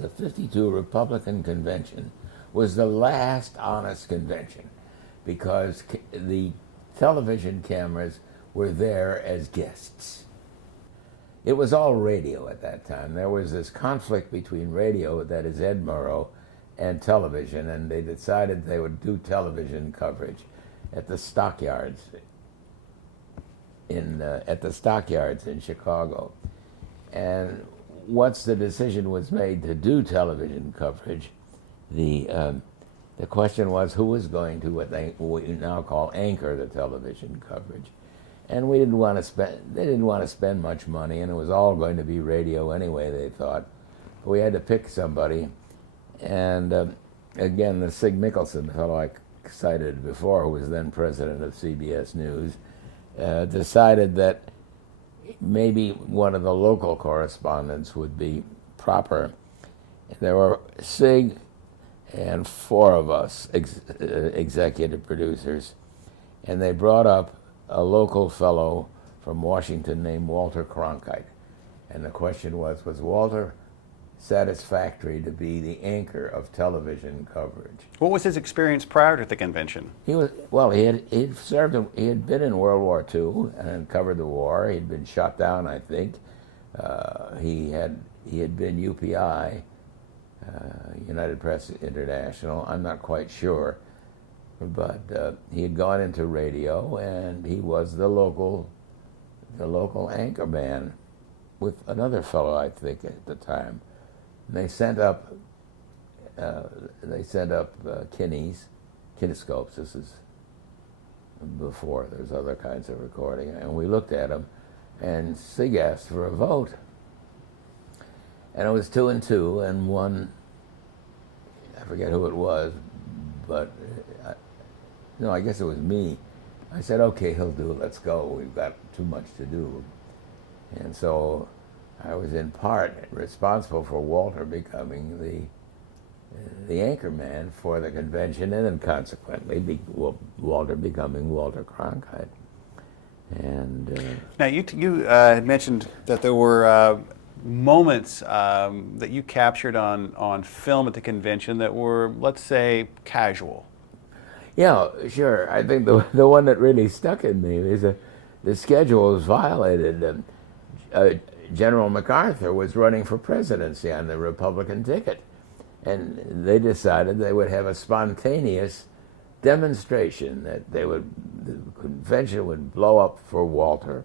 the 52 Republican convention was the last honest convention because the television cameras were there as guests. It was all radio at that time. There was this conflict between radio, that is Ed Murrow, and television, and they decided they would do television coverage at the stockyards in Chicago. And once the decision was made to do television coverage, the question was who was going to what we now call anchor the television coverage. And they didn't want to spend much money, and it was all going to be radio anyway, they thought. But we had to pick somebody. And again, the Sig Mickelson fellow I cited before, who was then president of CBS News, decided that maybe one of the local correspondents would be proper. There were Sig and 4 of us, executive producers, and they brought up a local fellow from Washington named Walter Cronkite. And the question was Walter satisfactory to be the anchor of television coverage? What was his experience prior to the convention? He had been in World War II and covered the war. He'd been shot down, I think. He had been UPI, United Press International. I'm not quite sure, but he had gone into radio, and he was the local anchor man with another fellow, I think, at the time. And they sent up kinescopes. This is before there's other kinds of recording, and we looked at them, and Sig asked for a vote, and it was 2 and 2, and one, I forget who it was, but no, I guess it was me. I said, okay, he'll do it, let's go, we've got too much to do. And so I was in part responsible for Walter becoming the anchor man for the convention, and then consequently Walter becoming Walter Cronkite. And now you had mentioned that there were moments that you captured on film at the convention that were, let's say, casual. Yeah, sure. I think the one that really stuck in me is the schedule was violated. General MacArthur was running for presidency on the Republican ticket, and they decided they would have a spontaneous demonstration that the convention would blow up for Walter,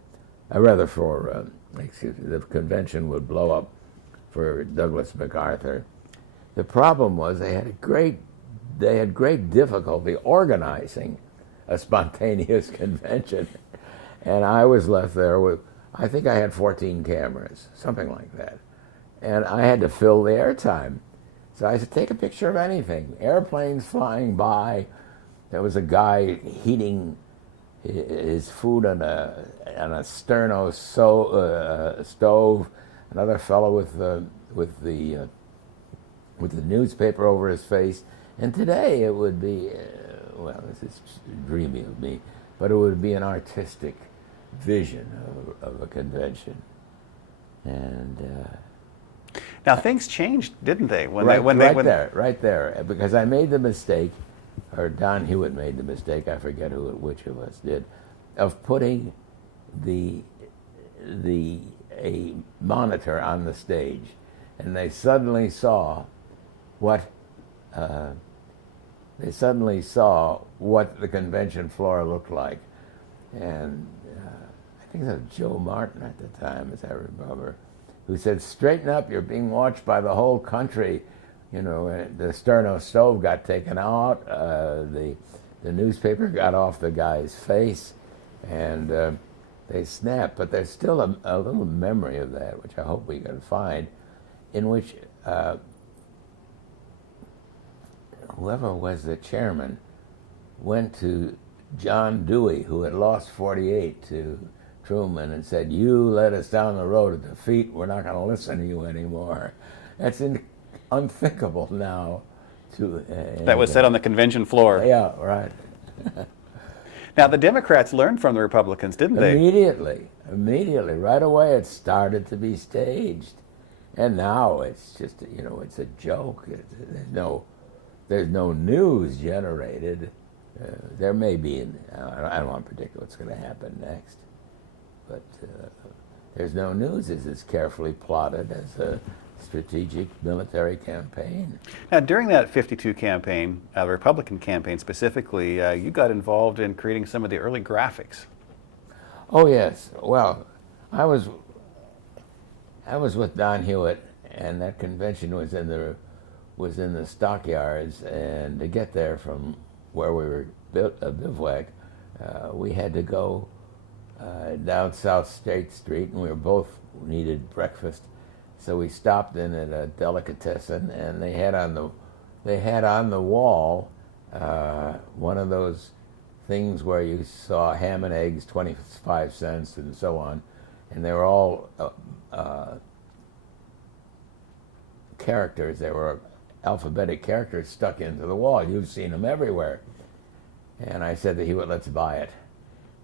the convention would blow up for Douglas MacArthur. The problem was they had great difficulty organizing a spontaneous convention, and I was left there with, I think I had 14 cameras, something like that. And I had to fill the airtime. So I said, take a picture of anything. Airplanes flying by. There was a guy heating his food on a sterno stove. Another fellow with the newspaper over his face. And today it would be, well, this is dreamy of me, but it would be an artistic vision of a convention. And now things changed, didn't they? Right there, because I made the mistake, or Don Hewitt made the mistake, I forget which of us did, of putting a monitor on the stage, and they suddenly saw what the convention floor looked like. And I think it was Joe Martin at the time, as I remember, who said, straighten up, you're being watched by the whole country. You know, the sterno stove got taken out, the newspaper got off the guy's face, and they snapped. But there's still a little memory of that, which I hope we can find, in which whoever was the chairman went to John Dewey, who had lost 48 to Truman, and said, you led us down the road of defeat, we're not going to listen to you anymore. That's unthinkable now. That was said on the convention floor. Yeah, right. Now, the Democrats learned from the Republicans, didn't they? Immediately, right away it started to be staged. And now it's just, it's a joke. There's no news generated. There may be, I don't want to predict what's going to happen next, but there's no news. It's carefully plotted as a strategic military campaign. Now, during that 52 campaign, the Republican campaign specifically, you got involved in creating some of the early graphics. Oh yes. Well, I was with Don Hewitt, and that convention was in the stockyards. And to get there from where we were bivouac, we had to go down South State Street, and we both needed breakfast. So we stopped in at a delicatessen, and they had on the wall one of those things where you saw ham and eggs, 25 cents, and so on, and they were all characters. They were alphabetic characters stuck into the wall. You've seen them everywhere. And I said to Hewitt, let's buy it.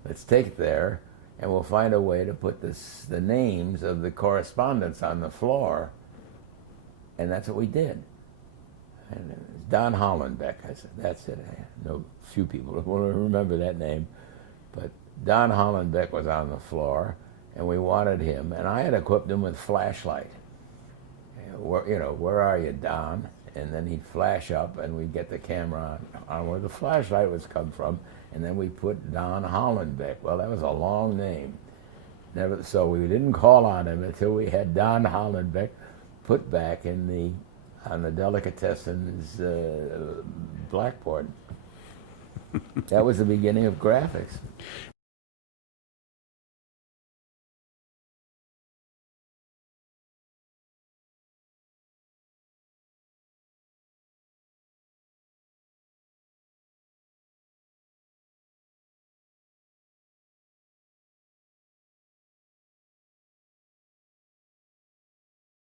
Let's take it there, and we'll find a way to put the names of the correspondents on the floor. And that's what we did. And it was Don Hollenbeck. I said, that's it. I know few people will remember that name. But Don Hollenbeck was on the floor, and we wanted him. And I had equipped him with flashlight. Where are you, Don? And then he'd flash up, and we'd get the camera on where the flashlight was come from, and then we put Don Hollenbeck. Well, that was a long name. So we didn't call on him until we had Don Hollenbeck put back on the delicatessen's blackboard. That was the beginning of graphics.